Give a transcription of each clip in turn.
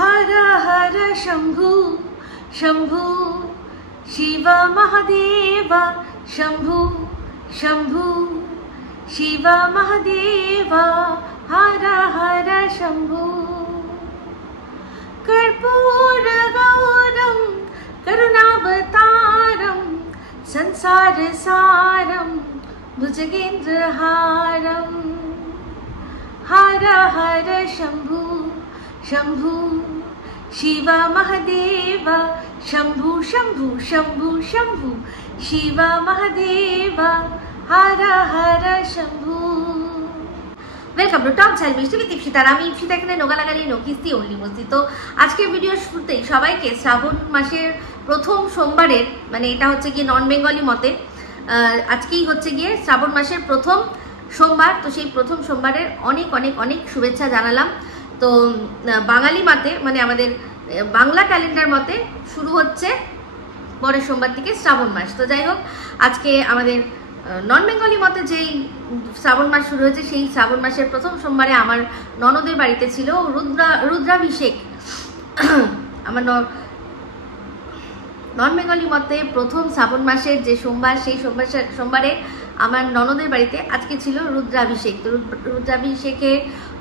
हर हर शंभु शंभु शिव महादेव शंभु शंभु शिव महादेव हर हर शंभु कर्पूर गौरम करुणावतारम संसार सारम भुजगेन्द्रहारम हर हर शंभु शंभु शिव महादेव शंभु शंभु शंभु शंभु शिव महादेव हर हर शंभु। वेलकम टू टॉक झाल मिष्टी विद इप्सिता। আমি ইপসিতা এখানে নোগালাগালি নকিস্তি অনলি মস্তি। তো আজকের ভিডিওর শুরুতেই সবাইকে শ্রাবণ মাসের প্রথম সোমবারের মানে এটা হচ্ছে গিয়ে নন বেঙ্গলি মতে আজকেই হচ্ছে গিয়ে শ্রাবণ মাসের প্রথম সোমবার। তো সেই প্রথম সোমবারের অনেক অনেক অনেক শুভেচ্ছা জানালাম। তো বাঙালি মতে মানে আমাদের বাংলা ক্যালেন্ডার মতে শুরু হচ্ছে পরের সোমবার থেকে শ্রাবণ মাস। তো যাই হোক আজকে আমাদের নন বেঙ্গলি মতে যেই শ্রাবণ মাস শুরু হয়েছে সেই শ্রাবণ মাসের প্রথম সোমবারে আমার ননদের বাড়িতে ছিল রুদ্রাভিষেক। আমার নন বেঙ্গলি মতে প্রথম শ্রাবণ মাসের যে সোমবার সেই সোমবারে আমার ননদের বাড়িতে আজকে ছিল রুদ্রাভিষেক। তো রুদ্রাভিষেকে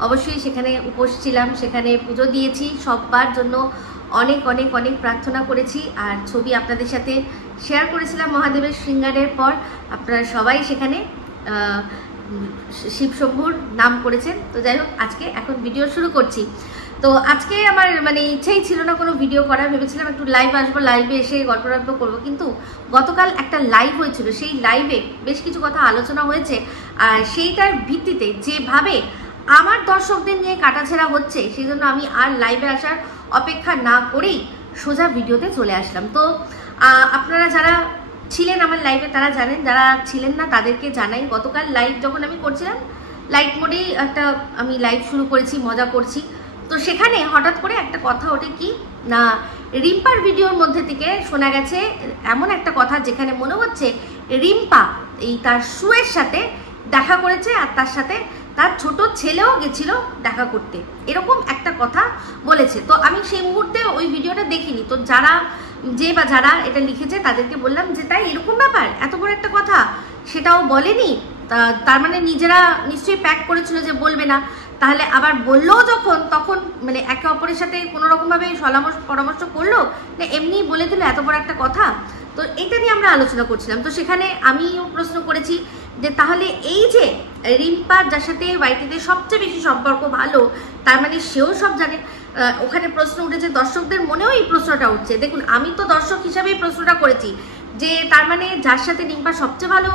অবশ্যই সেখানে উপোস ছিলাম, সেখানে পুজো দিয়েছি, সবার জন্য অনেক অনেক অনেক প্রার্থনা করেছি আর ছবি আপনাদের সাথে শেয়ার করেছিলাম মহাদেবের শৃঙ্গারের পর। আপনারা সবাই সেখানে শিবশম্ভুর নাম করেছেন। তো যাই হোক আজকে এখন ভিডিও শুরু করছি। তো আজকে আমার মানে ইচ্ছেই ছিল না কোনো ভিডিও করা, ভেবেছিলাম একটু লাইভ আসবো, লাইভে এসে গল্প করবো, কিন্তু গতকাল একটা লাইভ হয়েছিল, সেই লাইভে বেশ কিছু কথা আলোচনা হয়েছে আর সেইটার ভিত্তিতে যেভাবে আমার দর্শকদের নিয়ে কাটাছেঁড়া হচ্ছে সেই জন্য আমি আর লাইভে আসার অপেক্ষা না করেই সোজা ভিডিওতে চলে আসলাম। তো আপনারা যারা ছিলেন আমার লাইভে তারা জানেন, যারা ছিলেন না তাদেরকে জানাই। গতকাল লাইভ যখন আমি করছিলাম লাইট মোডেই একটা আমি লাইভ শুরু করেছি, মজা করছি। তো সেখানে হঠাৎ করে একটা কথা ওঠে কি না, রিম্পার ভিডিওর মধ্যে থেকে শোনা গেছে এমন একটা কথা যেখানে মনে হচ্ছে রিম্পা এই তার শুয়ের সাথে দেখা করেছে আর তার সাথে তার ছোট ছেলেও গেছিল দেখা করতে, এরকম একটা কথা বলেছে। তো আমি সেই মুহূর্তে ওই ভিডিওটা দেখিনি। তো যারা এটা লিখেছে তাদেরকে বললাম যে তাই এরকম ব্যাপার, এত বড় একটা কথা সেটাও বলেনি, তার মানে নিজেরা নিশ্চয়ই প্যাক করেছিল যে বলবে না। তাহলে আবার বললো যখন তখন মানে একে অপরের সাথে কোনো রকমভাবে পরামর্শ করলো না এমনি বলে দিল এত বড় একটা কথা। তো এটা নিয়ে আমরা আলোচনা করছিলাম। তো সেখানে আমিও প্রশ্ন করেছি যে তাহলে এই যে রিম্পার যার সাথে ওয়াইটিতে সবচেয়ে বেশি সম্পর্ক ভালো তার মানে সেও সব জানে। ওখানে প্রশ্ন উঠেছে, দর্শকদের মনেও এই প্রশ্নটা উঠছে। দেখুন আমি তো দর্শক হিসাবেই প্রশ্নটা করেছি যে তার মানে যার সাথে রিম্পার সবচেয়ে ভালো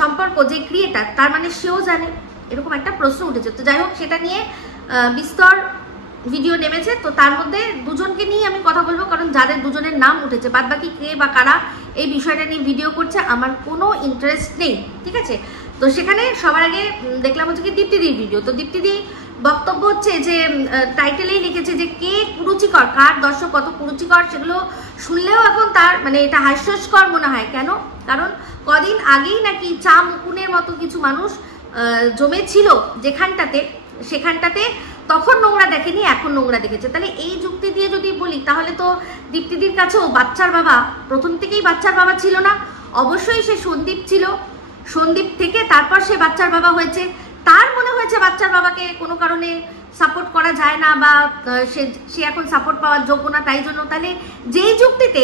সম্পর্ক যে ক্রিয়েটার তার মানে সেও জানে, এরকম একটা প্রশ্ন উঠেছে। তো যাই হোক সেটা নিয়ে বিস্তর ভিডিও নেমেছে। তো তার মধ্যে দুজনকে নিয়ে আমি কথা বলবো, কারণ যাদের দুজনের নাম উঠেছে বাদবাকি কে বা কারা এই বিষয়টা নিয়ে ভিডিও করছে আমার কোনো ইন্টারেস্ট নেই, ঠিক আছে। তো সেখানে সবার আগে দেখলাম হচ্ছে কি দীপ্তিদির ভিডিও। তো দীপ্তিদি বক্তব্য হচ্ছে যে টাইটেলেই লিখেছে যে কে কুরুচিকর, কার দর্শক কত কুরুচিকর সেগুলো শুনলেও এখন তার মানে এটা হাস্যস্কর মনে হয়। কেন? কারণ কদিন আগেই নাকি চা মুকুনের মতো কিছু মানুষ জমেছিল সেখানটাতে তখন নোংরা দেখেনি, এখন নোংরা দেখেছে। তাহলে এই যুক্তি দিয়ে যদি বলি তাহলে তো দীপ্তিদির কাছেও বাচ্চার বাবা প্রথম থেকেই বাচ্চার বাবা ছিল না, অবশ্যই সে সন্দীপ ছিল, সন্দীপ থেকে তারপর সে বাচ্চার বাবা হয়েছে। তার মনে হয়েছে বাচ্চার বাবাকে কোনো কারণে সাপোর্ট করা যায় না বা সে এখন সাপোর্ট পাওয়ার যোগ্য না, তাই জন্য তাহলে যেই যুক্তিতে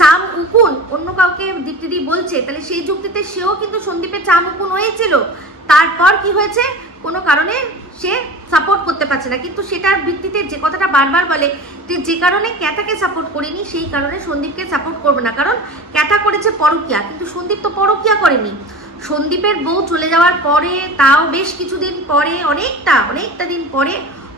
চাম উকুন অন্য কাউকে দীপ্তিদি বলছে তাহলে সেই যুক্তিতে সেও কিন্তু সন্দীপের চাম উকুন হয়েছিল। তারপর কি হয়েছে, কোনো কারণে সে সাপোর্ট করতে পারছে না, কিন্তু সেটার ভিত্তিতে যে কথাটা বারবার বলে যে কারণে ক্যাথাকে সাপোর্ট করিনি সেই কারণে সন্দীপকে সাপোর্ট করবে না, কারণ ক্যাথা করেছে পরকিয়া কিন্তু সন্দীপ তো পরকিয়া করেনি। সন্দীপের বউ চলে যাওয়ার পরে তাও বেশ কিছুদিন পরে অনেকটা দিন পরে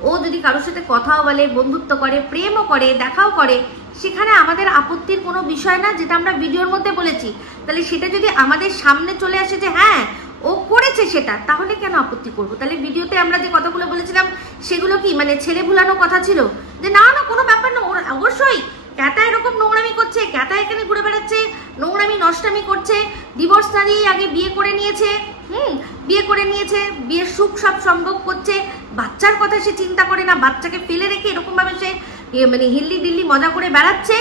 ও যদি কারোর সাথে কথাও বলে, বন্ধুত্ব করে, প্রেমও করে, দেখাও করে, সেখানে আমাদের আপত্তির কোনো বিষয় না, যেটা আমরা ভিডিওর মধ্যে বলেছি। তাহলে সেটা যদি আমাদের সামনে চলে আসে যে হ্যাঁ ও করেছে সেটা, তাহলে কেন আপত্তি করবো? তাহলে ভিডিওতে আমরা যে কথাগুলো বলেছিলাম সেগুলো কি মানে ছেলে ভুলানো কথা ছিল যে না কোনো ব্যাপার না, অবশ্যই ক্যাথা এরকম নোংরামি করছে, ক্যাথা এখানে ঘুরে বেড়াচ্ছে, নোংরামি নষ্টামি করছে, ডিভোর্স না দিয়ে আগে বিয়ে করে নিয়েছে, বিয়ে করে নিয়েছে, বিয়ের সুখ সব সম্ভব করছে, বাচ্চার কথা সে চিন্তা করে না, বাচ্চাকে ফেলে রেখে এরকমভাবে সে মানে হিল্লি দিল্লি মজা করে বেড়াচ্ছে।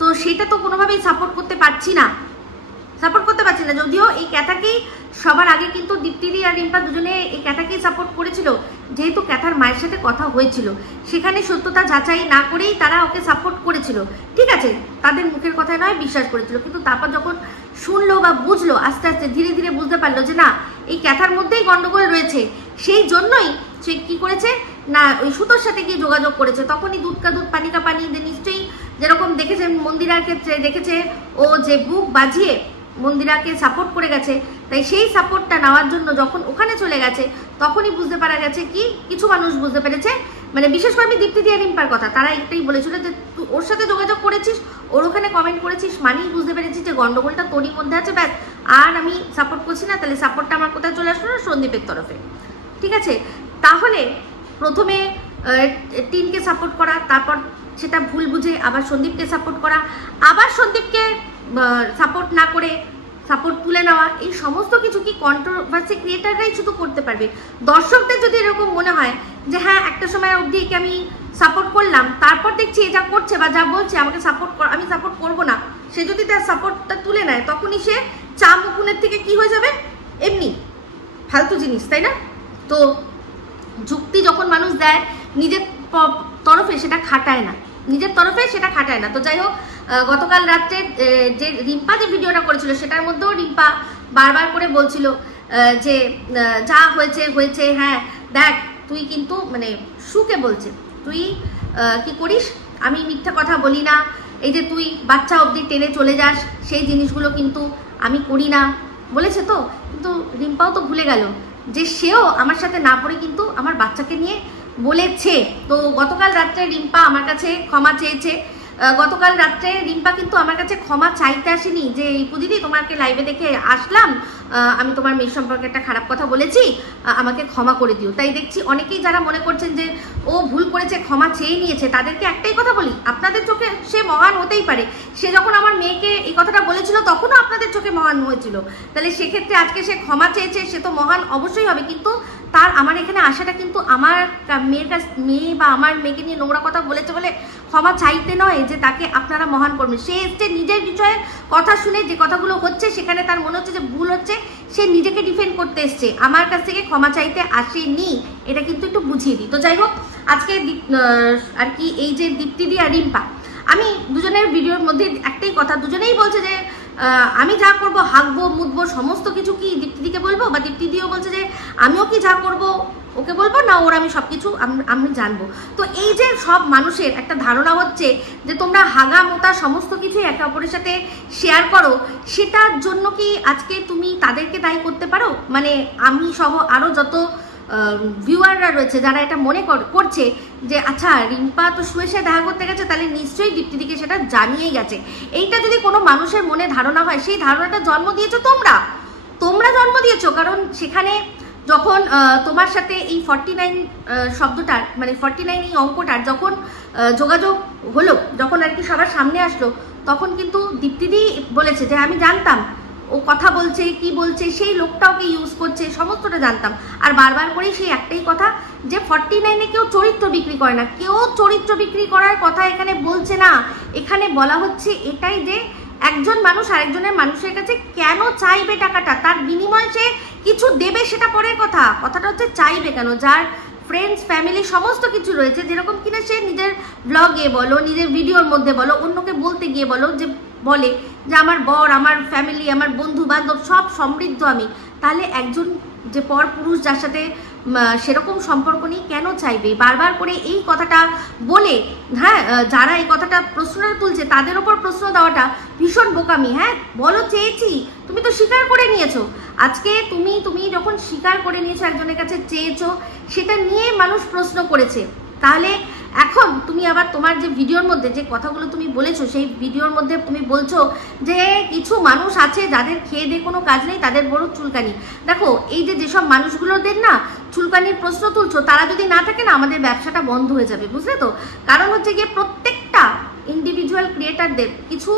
তো সেটা তো কোনোভাবেই সাপোর্ট করতে পারছি না, যদিও এই ক্যাথাকেই সবার আগে কিন্তু দীপ্তিদি আর রিম্পা দুজনে এই ক্যাথাকেই সাপোর্ট করেছিল, যেহেতু ক্যাথার মায়ের সাথে কথা হয়েছিল, সেখানে সত্যতা যাচাই না করেই তারা ওকে সাপোর্ট করেছিল। ঠিক আছে, তাদের মুখের কথায় নয়, বিশ্বাস করেছিল, কিন্তু তারপর যখন শুনলো বা বুঝলো, আস্তে আস্তে ধীরে ধীরে বুঝতে পারলো যে না, এই ক্যাথার মধ্যেই গন্ডগোল রয়েছে, সেই জন্যই সে কি করেছে না ওই সুতোর সাথে গিয়ে যোগাযোগ করেছে। তখনই দুধ কা দুধ পানি কা পানি, নিশ্চয়ই যেরকম দেখেছেন মন্দিরার ক্ষেত্রে, দেখেছে ও যে বুক বাজিয়ে মন্দিরাকে সাপোর্ট করে গেছে, তাই সেই সাপোর্টটা নেওয়ার জন্য যখন ওখানে চলে গেছে তখনই বুঝতে পারা গেছে কি, কিছু মানুষ বুঝতে পেরেছে, মানে বিশেষ করে আমি দীপ্তিদি আর রিম্পার কথা, তারা একটাই বলেছিল যে তুই ওর সাথে যোগাযোগ করেছিস, ওর ওখানে কমেন্ট করেছিস, মানেই বুঝতে পেরেছিস যে গন্ডগোলটা তোরই মধ্যে আছে, ব্যাস, আর আমি সাপোর্ট করছি না। তাহলে সাপোর্টটা আমার কোথায় চলে আসলো? সন্দীপের তরফে। ঠিক আছে, তাহলে প্রথমে টিনকে সাপোর্ট করা, তারপর সেটা ভুল বুঝে আবার সন্দীপকে সাপোর্ট করা, আবার সন্দীপকে সাপোর্ট না করে সাপোর্ট তুলে নেওয়া, এই সমস্ত কিছু কি কন্ট্রোভার্সি ক্রিয়েটাররাই শুধু করতে পারবে? দর্শকদের যদি এরকম মনে হয় যে হ্যাঁ একটা সময় অবধি একে আমি সাপোর্ট করলাম, তারপর দেখছি যা করছে বা যা বলছে আমাকে আমি সাপোর্ট করব না, সে যদি তার সাপোর্টটা তুলে নেয়, তখনই সে চা মুকুনের থেকে কি হয়ে যাবে, এমনি ফালতু জিনিস, তাই না? তো যুক্তি যখন মানুষ দেয় নিজের তরফে সেটা খাটায় না, তো যাই হোক, গতকাল রাত্রে যে রিম্পা যে ভিডিওটা করেছিল সেটার মধ্যেও রিম্পা বারবার করে বলছিল যে যা হয়েছে, হ্যাঁ দেখ তুই কিন্তু, মানে সুকে বলছে, তুই কি করিস, আমি মিথ্যা কথা বলি না, এই যে তুই বাচ্চা অবধি টেনে চলে যাস, সেই জিনিসগুলো কিন্তু আমি করি না বলেছে। তো কিন্তু রিম্পাও তো ভুলে গেল যে সেও আমার সাথে না পড়ে কিন্তু আমার বাচ্চাকে নিয়ে বলেছে। তো গতকাল রাত্রে রিম্পা আমার কাছে ক্ষমা চেয়েছে। গতকাল রাত্রে রিম্পা কিন্তু আমার কাছে ক্ষমা চাইতে আসেনি যে দিদি তোমাকে লাইভে দেখে আসলাম, আমি তোমার মেয়ের সম্পর্কে একটা খারাপ কথা বলেছি, আমাকে ক্ষমা করে দিও। তাই দেখছি অনেকেই যারা মনে করছেন যে ও ভুল করেছে, ক্ষমা চেয়ে নিয়েছে, তাদেরকে একটাই কথা বলি, আপনাদের চোখে সে মহান হতেই পারে, সে যখন আমার মেয়েকে এই কথাটা বলেছিল তখনও আপনাদের চোখে মহান হয়েছিল, তাহলে সেক্ষেত্রে আজকে সে ক্ষমা চেয়েছে, সে তো মহান অবশ্যই হবে। কিন্তু তার আমার এখানে আসাটা কিন্তু আমার মেয়ে বা আমার মেয়েকে নিয়ে নোংরা কথা বলেছে বলে ক্ষমা চাইতে নয় যে তাকে আপনারা মহান করবেন। সে এসছে নিজের বিষয়ে কথা শুনে, যে কথাগুলো হচ্ছে সেখানে তার মনে হচ্ছে যে ভুল হচ্ছে, সে নিজেকে ডিফেন্ড করতে এসছে, আমার কাছ থেকে ক্ষমা চাইতে আসেনি, এটা কিন্তু একটু বুঝিয়ে দিই। তো যাই হোক, আজকে আর কি এই যে দীপ্তিদি আর রিম্পা, আমি দুজনের ভিডিওর মধ্যে একটাই কথা, দুজনেই বলছে যে আমি যা করব, হাঁকবো মুতবো সমস্ত কিছু কি দীপ্তিদিকে বলবো, বা দীপ্তিদিও বলছে যে আমিও কি যা করব ওকে বলবো না, ওর আমি সব কিছু আমি জানবো। তো এই যে সব মানুষের একটা ধারণা হচ্ছে যে তোমরা হাগা মোতা সমস্ত কিছুই একে অপরের সাথে শেয়ার করো, সেটার জন্য কি আজকে তুমি তাদেরকে দায়ী করতে পারো? মানে আমি সহ আরও যত ভিউয়াররা রয়েছে যারা এটা মনে করছে যে আচ্ছা রিম্পা তো শুয়ে দেখা করতে গেছে, তাহলে নিশ্চয়ই দীপ্তিদিকে সেটা জানিয়েই গেছে, এইটা যদি কোনো মানুষের মনে ধারণা হয়, সেই ধারণাটা জন্ম দিয়েছো তোমরা জন্ম দিয়েছো। কারণ সেখানে যখন তোমার সাথে এই 49 শব্দটার, মানে 49 এই অঙ্কটার যখন যোগাযোগ হলো, যখন আর কি সবার সামনে আসলো, তখন কিন্তু দীপ্তিদি বলেছে যে আমি জানতাম ও কথা বলছে, কি বলছে, সেই লোকটা ওকে ইউজ করছে, সমস্তটা জানতাম। আর বারবার করে সেই একটাই কথা যে 49-এ কেউ চরিত্র বিক্রি করে না, কেউ চরিত্র বিক্রি করার কথা এখানে বলছে না। এখানে বলা হচ্ছে এটাই যে একজন মানুষ আরেকজনের মানুষের কাছে কেন চাইবে টাকাটা, তার বিনিময়ে সে কিছু দেবে সেটা পরের কথা, কথাটা হচ্ছে চাইবে কেন। যার ফ্রেন্ডস ফ্যামিলি সমস্ত কিছু রয়েছে, যেরকম কিনা সে নিজের ব্লগে বলো, নিজের ভিডিওর মধ্যে বলো, অন্যকে বলতে গিয়ে বলো, যে বলে যে আমার বর, আমার ফ্যামিলি, আমার বন্ধু বান্ধব সব সমৃদ্ধ আমি, তাহলে একজন যে পর পুরুষ যার সাথে সেরকম সম্পর্ক নেই কেন চাইবে? বারবার করে এই কথাটা বলে, হ্যাঁ, যারা এই কথাটা প্রশ্নটা তুলছে তাদের ওপর প্রশ্ন দেওয়াটা ভীষণ বোকামি। হ্যাঁ, বলো চেয়েছি, তুমি তো স্বীকার করে নিয়েছো। আজকে তুমি যখন স্বীকার করে নিয়েছো, একজনের কাছে চেয়েছো, সেটা নিয়ে মানুষ প্রশ্ন করেছে, তাহলে এখন তুমি আবার তোমার যে ভিডিওর মধ্যে যে কথাগুলো তুমি বলেছো, সেই ভিডিওর মধ্যে তুমি বলছো যে কিছু মানুষ আছে যাদের খেয়ে দিয়ে কোনো কাজ নেই, তাদের বড় চুলকানি। দেখো, এই যে যেসব মানুষগুলোদের না চুলকানির প্রশ্ন তুলছো, তারা যদি না থাকে না, আমাদের ব্যবসাটা বন্ধ হয়ে যাবে, বুঝলে তো? কারণ হচ্ছে গিয়ে প্রত্যেকটা ইন্ডিভিজুয়াল ক্রিয়েটারদের কিছু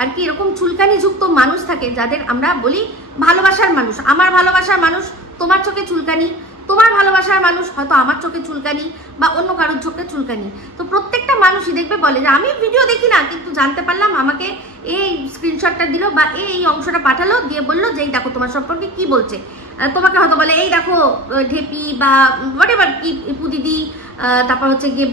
আর কি এরকম চুলকানিযুক্ত মানুষ থাকে, যাদের আমরা বলি ভালোবাসার মানুষ, আমার ভালোবাসার মানুষ তোমার চোখে চুলকানি, তোমার ভালোবাসার মানুষ হয়তো আমার চোখে চুলকানি বা অন্য কারোর চোখে চুলকানি। তো প্রত্যেকটা মানুষই দেখবে বলে যে আমি ভিডিও দেখি না, কিন্তু জানতে পারলাম আমাকে এই স্ক্রিনশটটা দিল বা এই অংশটা পাঠালো, দিয়ে বললো যে এই দেখো তোমার সম্পর্কে কি বলছে। তোমাকে হয়তো বলে এই দেখো ঢেপি বা হোয়াটএভার কি পুদিদি, তারপর হচ্ছে গিয়ে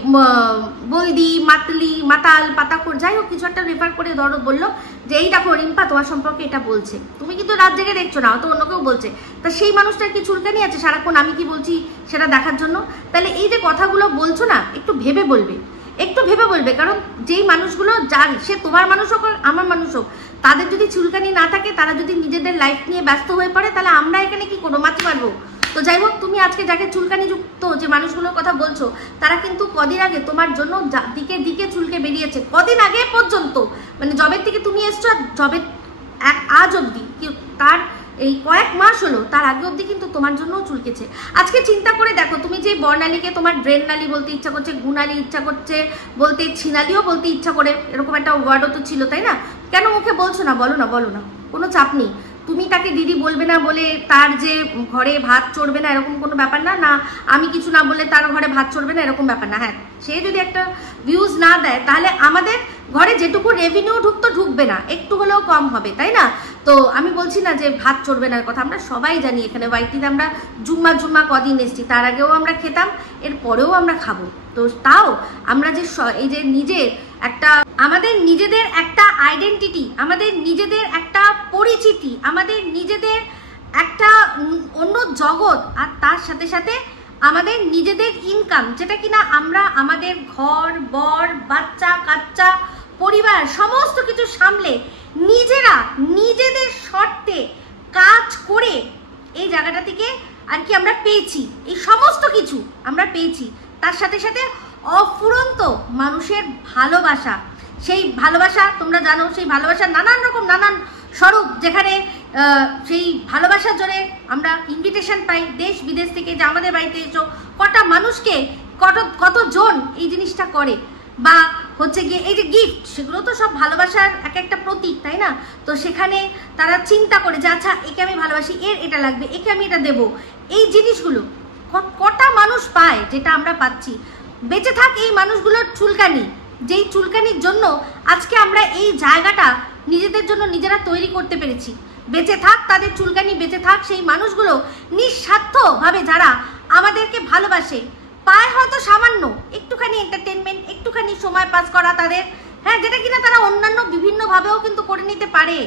বৈদি, মাতলি, মাতাল, পাতাকর, যাই হোক কিছু একটা রেফার করে ধরো বললো যে এই দেখো রিম্পা তোমার সম্পর্কে এটা বলছে। তুমি কিন্তু রাত জেগে দেখছো না, হয়তো অন্য কেউ বলছে। তা সেই মানুষটার কি চুলকানি আছে সারাক্ষণ আমি কি বলছি সেটা দেখার জন্য? তাহলে এই যে কথাগুলো বলছো না, একটু ভেবে বলবে, একটু ভেবে বলবে। কারণ যেই মানুষগুলো, যার সে তোমার মানুষ হোক আর আমার মানুষ হোক, তাদের যদি চুলকানি না থাকে, তারা যদি নিজেদের লাইফ নিয়ে ব্যস্ত হয়ে পড়ে, তাহলে আমরা এখানে কি কোনো মাতি পারবো? তো যাই হোক, তুমি আজকে যাকে চুলকানি যুক্ত যে মানুষগুলোর কথা বলছো, তারা কিন্তু কদিন আগে তোমার জন্য দিকে দিকে চুলকে বেরিয়েছে। কদিন আগে পর্যন্ত, মানে জবের থেকে তুমি এসছো, জবের আজ অব্দি, তার এই কয়েক মাস হলো, তার আগে অব্দি কিন্তু তোমার জন্যও চুলকেছে। আজকে চিন্তা করে দেখো, তুমি যে বর্ণালীকে তোমার ড্রেন নালি বলতে ইচ্ছা করছে, গুণালি ইচ্ছা করছে বলতে, ছিনালিও বলতে ইচ্ছা করে, এরকম একটা ওয়ার্ডও তো ছিল, তাই না? কেন মুখে বলছো না? বলো না, বলো না, কোনো চাপ নেই। তুমি তাকে দিদি বলবে না বলে তার যে ঘরে ভাত চড়বে না এরকম কোনো ব্যাপার না, না আমি কিছু না বলে তার ঘরে ভাত চড়বে না এরকম ব্যাপার না। হ্যাঁ, সে যদি একটা ভিউজ না দেয়, তাহলে আমাদের ঘরে যেটুকু রেভিনিউ ঢুকবে না, একটু হলেও কম হবে, তাই না? তো আমি বলছি না যে ভাত চড়বে না কথা, আমরা সবাই জানি এখানে ওয়াইটিতে আমরা জুম্মা কদিন এসছি, তার আগেও আমরা খেতাম, এর পরেও আমরা খাবো। তো তাও আমরা যে এই যে নিজে একটা, আমাদের নিজেদের একটা আইডেন্টিটি, আমাদের নিজেদের একটা পরিচিতি, আমাদের নিজেদের একটা অন্য জগৎ, আর তার সাথে সাথে আমাদের নিজেদের ইনকাম, যেটা কিনা আমরা আমাদের ঘর বর বাচ্চা কাচ্চা পরিবার সমস্ত কিছু সামলে নিজেরা নিজেদের শর্তে কাজ করে এই জায়গাটা থেকে আর কি আমরা পেয়েছি, এই সমস্ত কিছু আমরা পেয়েছি। তার সাথে সাথে অফুরন্ত মানুষের ভালোবাসা, সেই ভালোবাসা তোমরা জানো, সেই ভালোবাসার নানান রকম নানান স্বরূপ, যেখানে সেই ভালোবাসার জোরে আমরা ইনভিটেশন পাই দেশ বিদেশ থেকে, যে আমাদের বাড়িতে এসো। কটা মানুষকে কতজন এই জিনিসটা করে, বা হচ্ছে গিয়ে এই যে গিফট, সেগুলো তো সব ভালোবাসার এক একটা প্রতীক, তাই না? তো সেখানে তারা চিন্তা করে যে আচ্ছা একে আমি ভালোবাসি, এর এটা লাগবে, একে আমি এটা দেবো, এই জিনিসগুলো কটা মানুষ পায় যেটা আমরা পাচ্ছি। বেঁচে থাক এই মানুষগুলোর চুলকানি, যেই চুলকানির জন্য আজকে আমরা এই জায়গাটা নিজেদের জন্য নিজেরা তৈরি করতে পেরেছি। বেঁচে থাক তাদের চুলকানি, বেঁচে থাক সেই মানুষগুলো নিঃস্বার্থভাবে যারা আমাদেরকে ভালোবাসে, পায় হয়তো সামান্য একটুখানি এন্টারটেনমেন্ট, একটুখানি সময় পাস করা তাদের, হ্যাঁ, যেটা কিনা তারা অন্যান্য বিভিন্নভাবেও কিন্তু করে নিতে পারে।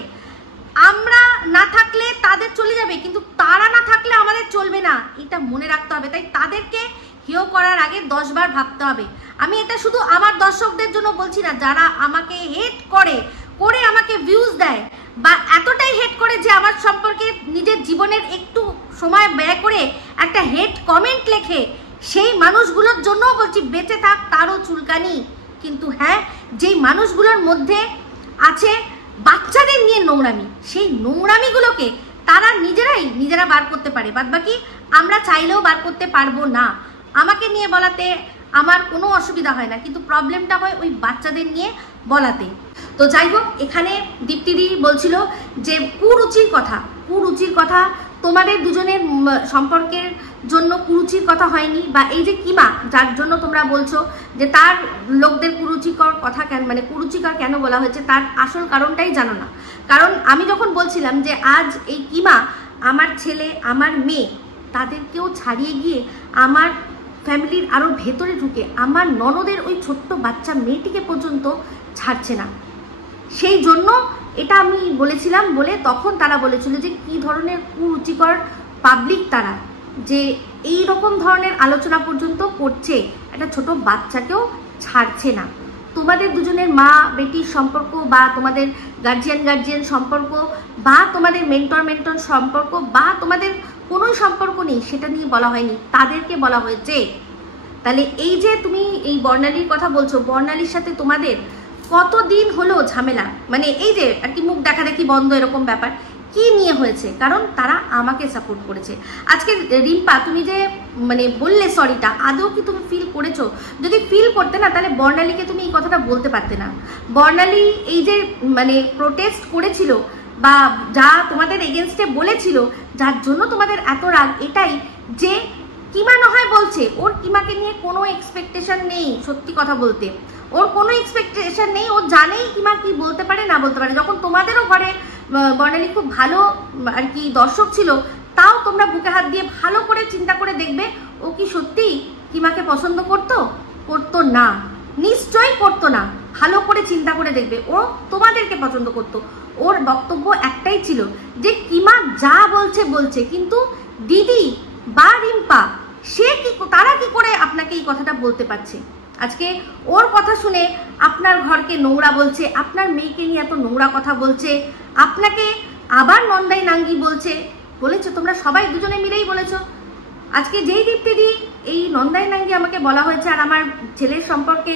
আমরা না থাকলে তাদের চলে যাবে, কিন্তু তারা না থাকলে আমাদের চলবে না, এটা মনে রাখতে হবে। তাই তাদেরকে হেয় করার আগে 10 বার ভাবতে হবে। আমি এটা শুধু আমার দর্শকদের জন্য বলছি না, যারা আমাকে হেট করে আমাকে ভিউজ দেয়, বা এতটাই হেট করে যে আমার সম্পর্কে নিজের জীবনের একটু সময় ব্যয় করে একটা হেট কমেন্ট লেখে, সেই মানুষগুলোর জন্যও বলছি বেঁচে থাক তারও চুলকানি। কিন্তু হ্যাঁ, যেই মানুষগুলোর মধ্যে আছে বাচ্চাদের নিয়ে নোংরামি, সেই নোংরামিগুলোকে তারা নিজেরা বার করতে পারে, বাদবাকি আমরা চাইলেও বার করতে পারবো না। আমাকে নিয়ে বলাতে আমার কোনো অসুবিধা হয় না, কিন্তু প্রবলেমটা হয় ওই বাচ্চাদের নিয়ে বলাতে। তো যাই হোক, এখানে দীপ্তিদি বলছিল যে কুরুচির কথা তোমাদের দুজনের সম্পর্কের জন্য কুরুচির কথা হয়নি, বা এই যে কিমা যার জন্য তোমরা বলছো যে তার লোকদের কুরুচিকর কথা কেন, মানে কুরুচিকর কেন বলা হয়েছে, তার আসল কারণটাই জানো না। কারণ আমি যখন বলছিলাম যে আজ এই কিমা আমার ছেলে আমার মেয়ে তাদেরকেও ছাড়িয়ে গিয়ে আমার ফ্যামিলির আরও ভেতরে ঢুকে আমার ননদের ওই ছোট্ট বাচ্চা মেয়েটিকে পর্যন্ত ছাড়ছে না, সেই জন্য এটা আমি বলেছিলাম বলে তখন তারা বলেছিল যে কি ধরনের কুরুচিকর পাবলিক তারা, যে এই রকম ধরনের আলোচনা পর্যন্ত করছে, একটা ছোট বাচ্চাকেও ছাড়ছে না। তোমাদের দুজনের মা বেটির সম্পর্ক, বা তোমাদের গার্জিয়ান সম্পর্ক, বা তোমাদের মেন্টর সম্পর্ক, বা তোমাদের কোনো সম্পর্ক নেই, সেটা নিয়ে বলা হয়নি, তাদেরকে বলা হয়েছে। তাহলে এই যে তুমি এই বর্ণালীর কথা বলছো, বর্ণালীর সাথে তোমাদের কতদিন হলো ঝামেলা, মানে এই যে আর কি মুখ দেখাদেখি বন্ধ এরকম ব্যাপার, কি নিয়ে হয়েছে? কারণ তারা আমাকে সাপোর্ট করেছে। আজকে রিম্পা তুমি যে মানে বললে সরিটা, আদৌ কি তুমি ফিল করেছো? যদি ফিল করতে না, তাহলে বর্ণালীকে তুমি এই কথাটা বলতে পারতে না। বর্ণালী এই যে মানে প্রোটেস্ট করেছিল, বা যা তোমাদের এগেনস্টে বলেছিল, যার জন্য তোমাদের এত রাগ, এটাই যে কিমা নহয় বলছে ওর কিমাকে নিয়ে কোনো এক্সপেকটেশন নেই। সত্যি কথা বলতে ওর কোনো এক্সপেকটেশন নেই, ও জানেই কিমা কি বলতে পারে না বলতে পারে। যখন তোমাদেরও ঘরে বর্ণালী খুব ভালো আর কি দর্শক ছিল, তাও তোমরা বুকে হাত দিয়ে ভালো করে চিন্তা করে দেখবে ও কি সত্যি কিমাকে পছন্দ করতো না, নিশ্চয়ই করতো না। ভালো করে চিন্তা করে দেখবে ও তোমাদেরকে পছন্দ করতো। ওর বক্তব্য একটাই ছিল যে কিমা যা বলছে, কিন্তু দিদি বা রিম্পা তারা কি করে আপনাকে এই কথাটা বলতে পারছে? আজকে ওর কথা শুনে আপনার ঘরকে নোংরা বলছে, আপনার মেয়েকে নিয়ে এত নোংরা কথা বলছে, আপনাকে আবার নন্দাই নাঙ্গি বলেছে তোমরা সবাই দুজনে মিলেই বলেছো। আজকে যেই দীপ্তিদি এই নন্দাই নাঙ্গি আমাকে বলা হয়েছে আর আমার ছেলের সম্পর্কে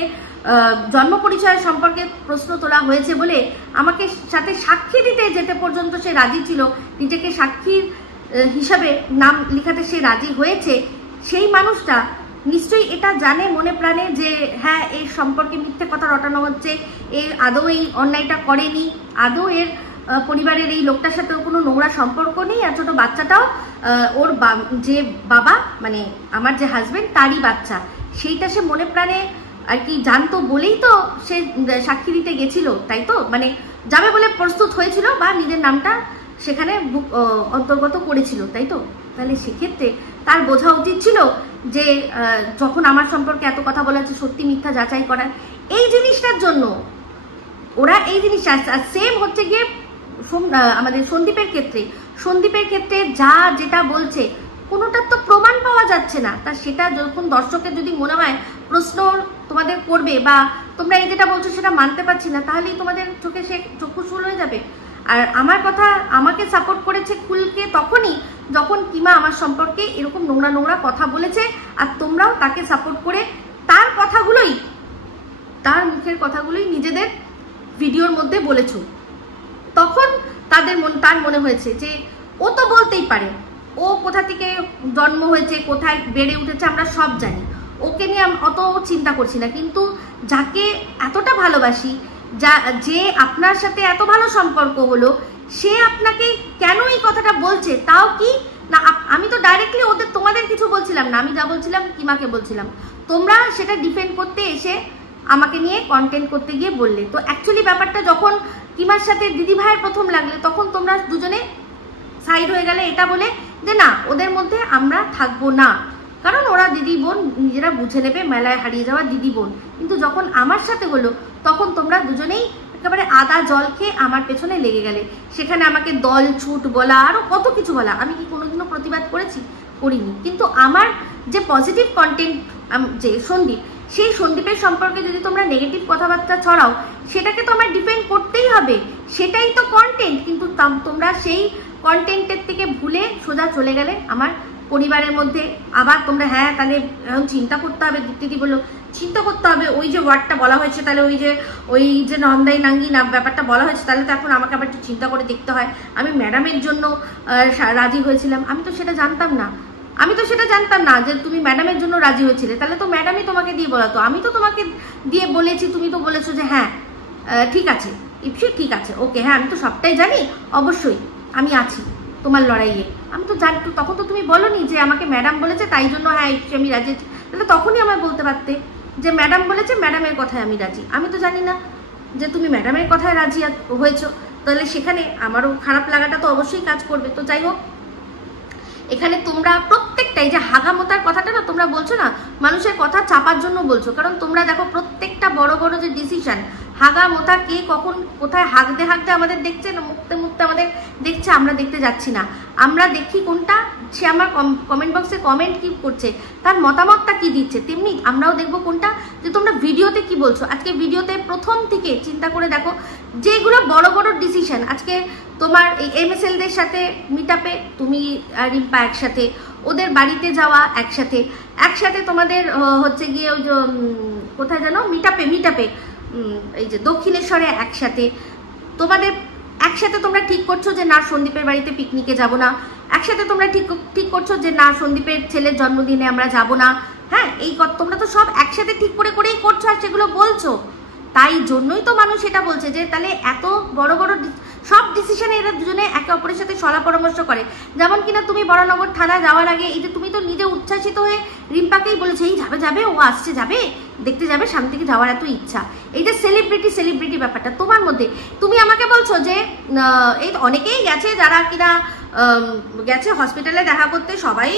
জন্ম পরিচয়ের সম্পর্কে প্রশ্ন তোলা হয়েছে বলে আমাকে সাথে সাক্ষী দিতে যেতে পর্যন্ত সে রাজি ছিল, নিজেকে সাক্ষীর হিসাবে নাম লিখাতে সে রাজি হয়েছে, সেই মানুষটা নিশ্চয়ই এটা জানে মনে প্রাণে যে হ্যাঁ এর সম্পর্কে মিথ্যে কথা রটানো হচ্ছে, এর আদৌ এই অন্যায়টা করেনি, আদৌ এর পরিবারের এই লোকটার সাথে কোনো নোংরা সম্পর্ক নেই, আর ছোট বাচ্চাটাও ওর যে বাবা মানে আমার যে হাজবেন্ড তারই বাচ্চা, সেইটা সে মনে প্রাণে আর কি জানতো বলেই তো সে সাক্ষী দিতে গেছিল, তাই তো? মানে যাবে বলে প্রস্তুত হয়েছিল বা নিজের নামটা সেখানে অন্তর্গত করেছিল, তাই তো? তাহলে সেক্ষেত্রে তার বোঝা উচিত ছিল যে যখন আমার সম্পর্কে এত কথা বলা হচ্ছে সত্যি মিথ্যা যাচাই করার। এই জিনিসটার জন্য ওরা এই জিনিসটা সেম হচ্ছে গিয়ে আমাদের সন্দীপের ক্ষেত্রে যা যেটা বলছে কোনোটার তো প্রমাণ পাওয়া যাচ্ছে না। তা সেটা যখন দর্শকের যদি মনে হয় প্রশ্ন তোমাদের করবে বা তোমরা এই যেটা বলছো সেটা মানতে পারছি না, তাহলেই তোমাদের চোখে সে চক্ষু শুল হয়ে যাবে। আর আমার কথা আমাকে সাপোর্ট করেছে খুলকে তখনই যখন কিমা আমার সম্পর্কে এরকম নোংরা কথা বলেছে, আর তোমরাও তাকে সাপোর্ট করে তার মুখের কথাগুলোই নিজেদের ভিডিওর মধ্যে বলেছো। তখন তার মনে হয়েছে যে ও তো বলতেই পারে, ও কোথা থেকে জন্ম হয়েছে, কোথায় বেড়ে উঠেছে আমরা সব জানি, ওকে নিয়ে অত চিন্তা করছি না। কিন্তু যাকে এতটা ভালোবাসি, যে আপনার সাথে এত ভালো সম্পর্ক হলো, সে আপনাকে কেন এই কথাটা বলছে? তাও কি না আমি তো ডাইরেক্টলি তোমাদের কিছু বলছিলাম না, আমি যা বলছিলাম কিমাকে বলছিলাম, তোমরা সেটা ডিফেন্ড করতে এসে আমাকে নিয়ে কন্টেন্ট করতে গিয়ে বললে। তো অ্যাকচুয়ালি ব্যাপারটা যখন কিমার সাথে দিদি ভাইয়ের প্রথম লাগলে তখন তোমরা দুজনে সাইড হয়ে গেলে এটা বলে যে না ওদের মধ্যে আমরা থাকবো না, কারণ ওরা দিদি বোন নিজেরা বুঝে নেবে, মেলায় হারিয়ে যাওয়া দিদি বোন। কিন্তু যখন আমার সাথে হলো তখন তোমরা দুজনেই একেবারে আদা জল খেয়ে আমার পেছনে লেগে গেলে, সেখানে আমাকে দল ছুট বলা আরো কত কিছু বলা। আমি কি কোনোদিনও প্রতিবাদ করিনি, কিন্তু আমার যে পজিটিভ কন্টেন্ট যে সন্দীপ, সেই সন্দীপের সম্পর্কে যদি তোমরা নেগেটিভ কথাবার্তা ছড়াও সেটাকে তো আমার ডিফেন্ড করতেই হবে, সেটাই তো কন্টেন্ট। কিন্তু তোমরা সেই কন্টেন্টের থেকে ভুলে সোজা চলে গেলে আমার পরিবারের মধ্যে। আবার তোমরা হ্যাঁ তাহলে এখন চিন্তা করতে হবে, দিদি বললো চিন্তা করতে হবে, ওই যে ওয়ার্ডটা বলা হয়েছে, তাহলে ওই যে নন্দাই নাঙ্গি না ব্যাপারটা বলা হয়েছে, তাহলে তো এখন আমাকে আবার একটু চিন্তা করে দেখতে হয়। আমি ম্যাডামের জন্য রাজি হয়েছিলাম, আমি তো সেটা জানতাম না যে তুমি ম্যাডামের জন্য রাজি হয়েছিলে, তাহলে তো ম্যাডামই তোমাকে দিয়ে বলাতো। আমি তো তোমাকে দিয়ে বলেছি, তুমি তো বলেছো যে হ্যাঁ ঠিক আছে ইপসি ঠিক আছে ওকে, হ্যাঁ আমি তো সবটাই জানি, অবশ্যই আমি আছি তোমার লড়াইয়ে। আমি তো জানি, তখন তো তুমি বলোনি যে আমাকে ম্যাডাম বলেছে তাই জন্য হ্যাঁ ইপসি আমি রাজি, তাহলে তখনই আমায় বলতে পারতে যে ম্যাডাম বলেছে ম্যাডামের কথায় আমি রাজি। আমি তো জানি না যে তুমি ম্যাডামের কথায় রাজি হয়েছো, তাহলে সেখানে আমারও খারাপ লাগাটা তো অবশ্যই কাজ করবে। তো যাই হোক, এখানে তোমরা প্রত্যেকটাই যে হাগামোতার কথাটা না তোমরা বলছো না, মানুষের কথা চাপার জন্য বলছো, কারণ তোমরা দেখো প্রত্যেকটা বড় বড় যে ডিসিশন, হাগামোতা কে কখন কোথায় হাঁকতে আমাদের দেখছে না, মুখতে আমাদের দেখছে, আমরা দেখতে যাচ্ছি না। আমরা দেখি কোনটা সে আমার কমেন্ট বক্সে কমেন্ট কি করছে, তার মতামতটা কি দিচ্ছে, তেমনি আমরাও দেখবো কোনটা যে তোমরা ভিডিওতে কি বলছো। আজকে ভিডিওতে প্রথম থেকে চিন্তা করে দেখো যেগুলো বড় বড় ডিসিশন, আজকে তোমার এই MSLদের সাথে মিটআপে তুমি আর রিম্পা একসাথে, ওদের বাড়িতে যাওয়া একসাথে তোমাদের হচ্ছে গিয়ে ওই যে কোথায় জানো মিটআপে এই যে দক্ষিণেশ্বরে একসাথে, তোমাদের একসাথে তোমরা ঠিক করছো যে না সন্দীপের বাড়িতে পিকনিকে যাব না, একসাথে তোমরা ঠিক করছো যে না সন্দীপের ছেলের জন্মদিনে আমরা যাব না। হ্যাঁ এই তোমরা তো সব একসাথে ঠিক করেই করছো আর সেগুলো বলছো, তাই জন্যই তো মানুষ এটা বলছে যে তাহলে এত বড় বড় সব ডিসিশনে এরা দুজনে একে অপরের সাথে সলা পরামর্শ করে। যেমন কিনা তুমি বরানগর থানা যাওয়ার আগে এই যে তুমি তো নিজে উচ্ছ্বাসিত হয়ে রিম্পাকেই বলেছে এই যাবে যাবে, ও আসছে, যাবে দেখতে যাবে, সামনে থেকে যাওয়ার এত ইচ্ছা। এই যে সেলিব্রিটি ব্যাপারটা তোমার মধ্যে, তুমি আমাকে বলছো যে এই অনেকেই গেছে যারা কিনা গেছে হসপিটালে দেখা করতে, সবাই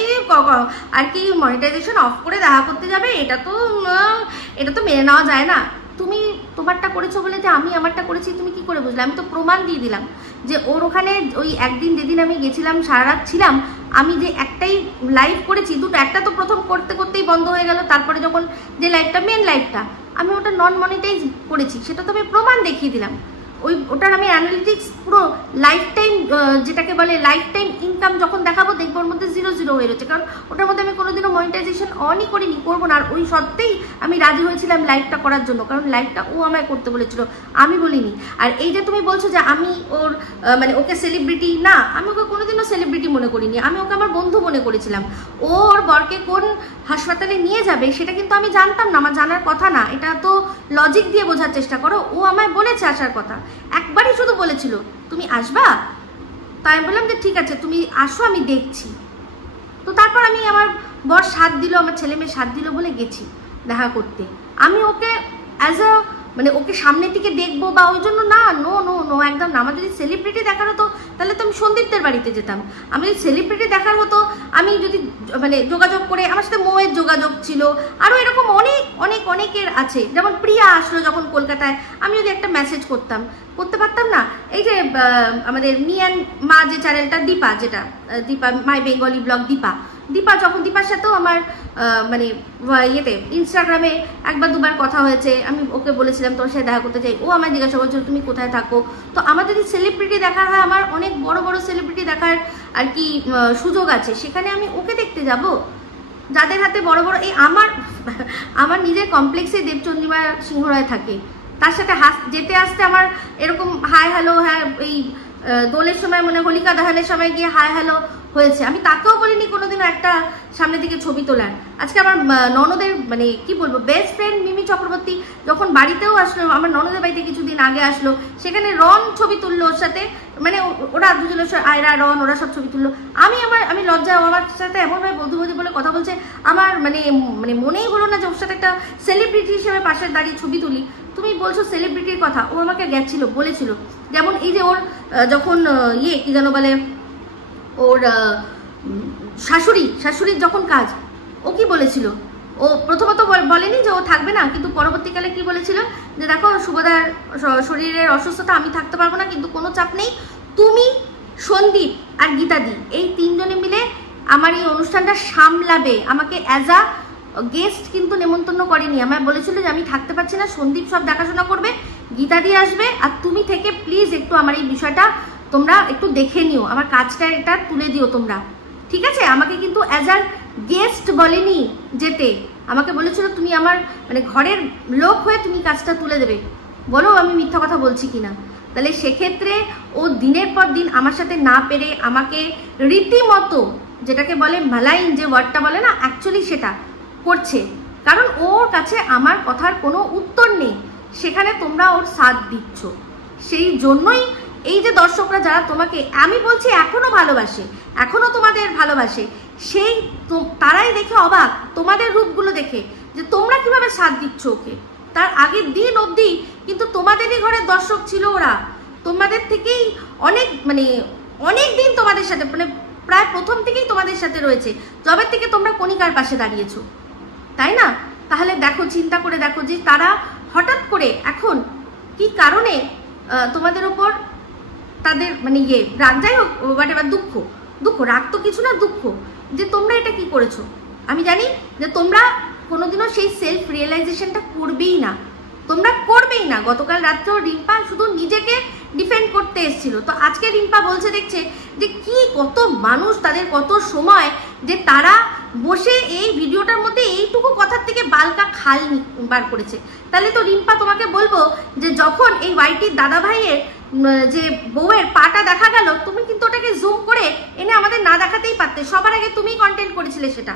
আর কি মনিটাইজেশন অফ করে দেখা করতে যাবে, এটা তো মেনে নেওয়া যায় না। তুমি তোমারটা করেছো বলে যে আমি আমারটা করেছি তুমি কি করে বুঝলে? আমি তো প্রমাণ দিয়ে দিলাম যে ওর ওখানে ওই একদিন যেদিন আমি গেছিলাম সারা রাত ছিলাম, আমি যে একটাই লাইভ করেছি, দুটো, একটা তো প্রথম করতে করতেই বন্ধ হয়ে গেল, তারপরে যখন যে লাইভটা মেন লাইভটা আমি ওটা নন মনিটাইজ করেছি, সেটা তো আমি প্রমাণ দেখিয়ে দিলাম। ওটার আমি অ্যানালিটিক্স পুরো লাইফ টাইম, যেটাকে বলে লাইফ টাইম ইনকাম যখন দেখাবো দেখবো ওর মধ্যে 0 হয়ে রয়েছে, কারণ ওটার মধ্যে আমি কোনোদিনও মনিটাইজেশন অনই করিনি, করবো না। আর ওই সত্ত্বেই আমি রাজি হয়েছিলাম লাইভটা করার জন্য, কারণ লাইভটা ও আমায় করতে বলেছিল, আমি বলিনি। আর এই যে তুমি বলছো যে আমি ওর মানে ওকে সেলিব্রিটি, না, আমি ওকে কোনোদিনও সেলিব্রিটি মনে করিনি, আমি ওকে আমার বন্ধু মনে করেছিলাম। ওর বরকে কোন হাসপাতালে নিয়ে যাবে সেটা কিন্তু আমি জানতাম না, আমার জানার কথা না, এটা তো লজিক দিয়ে বোঝার চেষ্টা করো। ও আমায় বলেছে আসার কথা, একবারই শুধু বলেছিল তুমি আসবা, তাই আমি বললাম যে ঠিক আছে তুমি আসো আমি দেখছি। তো তারপর আমি আমার বর সাথ দিল, আমার ছেলে মেয়ে সাথ দিল বলে গেছি দেখা করতে। আমি ওকে অ্যাজ আ মানে ওকে সামনের দিকে দেখবো বা ওই জন্য না, নো নো নো, একদম না। আমার যদি সেলিব্রিটি দেখার হতো তাহলে তো আমি সন্দীপদের বাড়িতে যেতাম। আমি যদি সেলিব্রিটি দেখার হতো, আমি যদি মানে যোগাযোগ করে, আমার সাথে মৌয়ের যোগাযোগ ছিল, আরও এরকম অনেকের আছে। যেমন প্রিয়া আসলো যখন কলকাতায়, আমি যদি একটা মেসেজ করতে পারতাম না। এই যে আমাদের মিয়ান মা যে চ্যানেলটা, দীপা মাই বেঙ্গলি ব্লগ, দীপা যখন, দীপার সাথেও আমার মানে ইয়েতে ইনস্টাগ্রামে একবার দুবার কথা হয়েছে, আমি ওকে বলেছিলাম তোর সাথে দেখা করতে চাই, ও আমায় জিজ্ঞাসা করছিল তুমি কোথায় থাকো। তো আমার যদি সেলিব্রিটি দেখার হয়, আমার অনেক বড় সেলিব্রিটি দেখার আর কি সুযোগ আছে, সেখানে আমি ওকে দেখতে যাব। যাদের হাতে বড় এই আমার নিজের কমপ্লেক্সে দেবচন্দ্রিমা সিংহরায় থাকে, তার সাথে যেতে আসতে আমার এরকম হাই হ্যালো, হ্যাঁ এই দোলের সময় মানে হোলিকা দহনের সময় গিয়ে হাই হ্যালো হয়েছে, আমি তাকেও বলিনি কোনোদিনও একটা সামনের দিকে ছবি তোলার। আজকে আমার ননদের মানে কি বলবো বেস্ট ফ্রেন্ড মিমি চক্রবর্তী যখন বাড়িতেও আসলো, আমার ননদের বাড়িতে কিছুদিন আগে আসলো, সেখানে রন ছবি তুললো ওর সাথে, মানে ওরা দুজনের আয়রা রন ওরা সব ছবি তুললো। আমি লজ্জায়, আমার সাথে এমনভাবে বধু বলে কথা বলছে, আমার মানে মনেই হলো না যে ওর সাথে একটা সেলিব্রিটি হিসেবে পাশে দাঁড়িয়ে ছবি তুলি। তুমি বলছো সেলিব্রিটির কথা, ও আমাকে গেছিল বলেছিল, যেমন এই যে ওর যখন কি যেন বলে ওর শাশুড়ির যখন কাজ, ও কি বলেছিল, ও প্রথমত বলেনি যে ও থাকবে না, কিন্তু পরবর্তীকালে কি বলেছিল যে দেখো শুভদার শরীরের অসুস্থতা, আমি থাকতে পারবো না, কিন্তু কোনো চাপ নেই, তুমি সন্দীপ আর গীতাদি এই তিনজনে মিলে আমার এই অনুষ্ঠানটা সামলাবে। আমাকে অ্যাজ আ গেস্ট কিন্তু নেমন্তন্ন করেনি, আমায় বলেছিল যে আমি থাকতে পারছি না, সন্দীপ সব দেখাশোনা করবে, গীতাদি আসবে, আর তুমি থেকে প্লিজ একটু আমার এই বিষয়টা তোমরা একটু দেখে নিও, আমার কাজটা এটা তুলে দিও তোমরা, ঠিক আছে? আমাকে কিন্তু অ্যাজ আ গেস্ট বলেনি যেতে, আমাকে বলেছিল তুমি আমার মানে ঘরের লোক হয়ে তুমি কাজটা তুলে দেবে। বলো আমি মিথ্যা কথা বলছি কিনা? তাহলে সেক্ষেত্রে ও দিনের পর দিন আমার সাথে না পেরে আমাকে রীতিমতো, যেটাকে বলে মালাইন যে ওয়ার্ডটা বলে না, অ্যাকচুয়ালি সেটা করছে, কারণ ওর কাছে আমার কথার কোনো উত্তর নেই, সেখানে তোমরা ওর সাথ দিচ্ছ। সেই জন্যই এই যে দর্শকরা যারা তোমাকে, আমি বলছি এখনো ভালোবাসে, এখনো তোমাদের ভালোবাসে, সেই তারাই দেখে অবাক তোমাদের রূপগুলো দেখে, যে তোমরা কিভাবে সাথ দিচ্ছ ওকে। তার আগের দিন অবধি কিন্তু তোমাদেরই ঘরের দর্শক ছিল ওরা, তোমাদের থেকেই অনেক দিন তোমাদের সাথে, মানে প্রায় প্রথম থেকেই তোমাদের সাথে রয়েছে, যবে থেকে তোমরা কণিকার পাশে দাঁড়িয়েছো, তাই না? তাহলে দেখো, চিন্তা করে দেখো যে তারা হঠাৎ করে এখন কি কারণে তোমাদের ওপর তাদের মানে রাগ, যাই হোক বাট এবার দুঃখ, রাগ তো কিছু না, দুঃখ যে তোমরা এটা কি করেছো। আমি জানি যে তোমরা কোনোদিনও সেই সেলফ রিয়েলাইজেশনটা করবেই না। গতকাল রাত্রেও রিম্পা শুধু নিজেকে ডিফেন্ড করতে এসেছিল, তো আজকে রিম্পা বলছে দেখছে যে কি কত মানুষ, তাদের কত সময়, যে তারা বসে এই ভিডিওটার মধ্যে এইটুকু কথার থেকে বালকা খাল বার করেছে। তাহলে তো রিম্পা তোমাকে বলবো যে যখন এই ওয়াইটির দাদা ভাইয়ের যে বউয়ের পাটা দেখা গেল, তুমি কিন্তু ওটাকে জুম করে এনে আমাদের না দেখাতেই পারতে। সবার আগে তুমি কন্টেন্ট করেছিলে, সেটা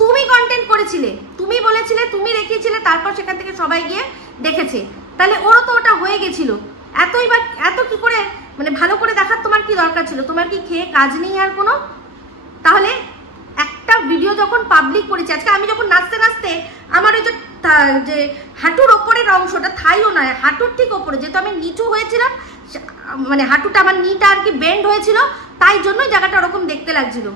তুমি কন্টেন্ট করেছিলে, তুমি বলেছিলে, তুমি রেখেছিলে, তারপর সেখান থেকে সবাই গিয়ে দেখেছে। তাহলে ওরও তো ওটা হয়ে গেছিল, এত কি করে মানে ভালো করে দেখার তোমার কি দরকার ছিল? তোমার কি খেয়ে কাজ নেই আর কোনো? তাহলে একটা ভিডিও যখন পাবলিক করেছে, আজকে আমি যখন নাচতে নাচতে আমার ওই যে হাঁটুর ওপরের অংশটা, থাইও নয়, হাঁটুর ঠিক ওপরে, যেহেতু আমি নিচু হয়েছিলাম, মানে হাঁটুটা আমার নিটা আর কি বেন্ড হয়েছিল, তাই জন্যই জায়গাটা ওরকম দেখতে লাগছিল।